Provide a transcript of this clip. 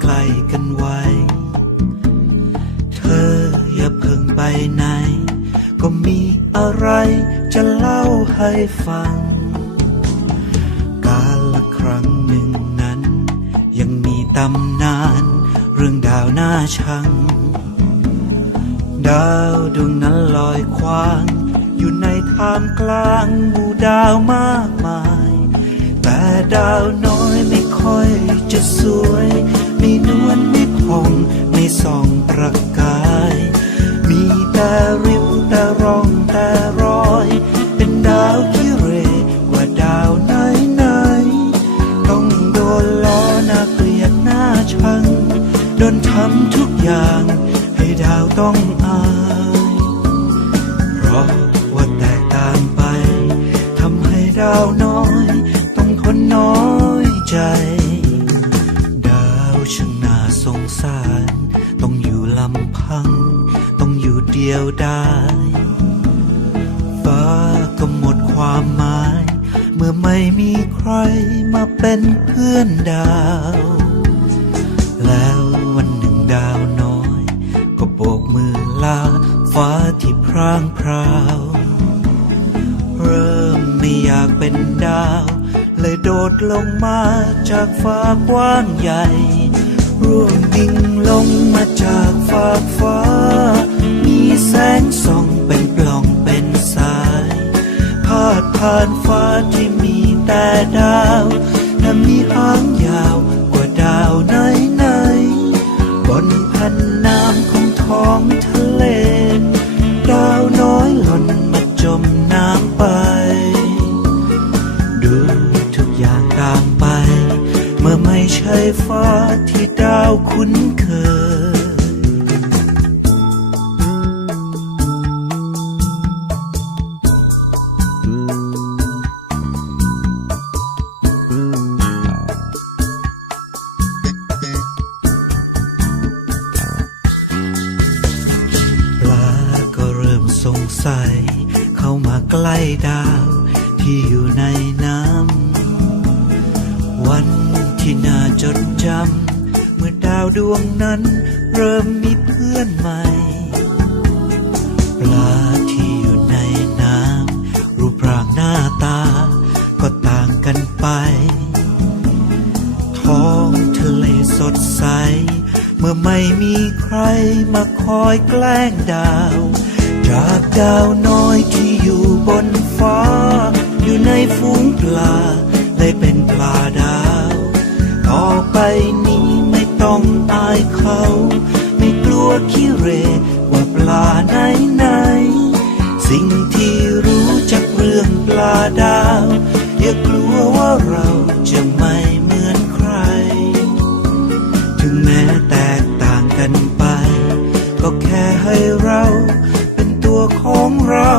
ใกล้กันไว้ เธออย่าเพิ่งไปไหน ก็มีอะไรจะเล่าให้ฟัง การละครั้งหนึ่งนั้น ยังมีตำนานเรื่องดาวหน้าชัง ดาวดวงนั้นลอยควาง อยู่ในท่ามกลางหมู่ดาวมากมาย แต่ดาวน้อยไม่ค่อยจะสวย ไม่นวลไม่พองไม่ส่องประกาย มีแต่ริ้วแต่ร่องแต่รอย เป็นดาวขี้เหรกว่าดาวไหนไหนๆต้องโดนล้อน่าเกลียดหน้าชังโดนทำทุกอย่าง ให้ดาวต้องอาย เพราะว่าแตกต่างไปทำให้ดาวน้อย ต้องทนน้อยใจ ลำพัง ต้องอยู่เดียวดายฟ้าก็หมดความหมาย เมื่อไม่มีใครมาเป็นเพื่อนดาว แล้ววันหนึ่งดาวน้อย ก็โบกมือลาฟ้าที่พร่างพราว เริ่มไม่อยากเป็นดาว เลยโดดลงมาจากฟ้ากว้างใหญ่ ร่วงดิ่งลงมาจากฟากฟ้า มีแสงส่องเป็นปล่องเป็นสาย พาดผ่านฟ้าที่มีแต่ดาวและมีหางยาว มื่อไม่ใช่ฟ้าที่ดาวคุ้นเคย ปลาก็เริ่มสงสัย เข้ามาใกล้ดาวที่อยู่ในน้ำวัน ที่น่าจดจำ เมื่อดาวดวงนั้นเริ่มมีเพื่อนใหม่ ปลาที่อยู่ในน้ำ รูปร่างหน้าตา ก็ต่างกันไป ท้องทะเลสดใส เมื่อไม่มีใครมาคอยแกล้งดาว จากดาวน้อยที่อยู่บนฟ้า อยู่ในฝูงปลา เราจะไม่เหมือนใคร ถึงแม้แตกต่างกันไป ก็แค่ให้เราเป็นตัวของเรา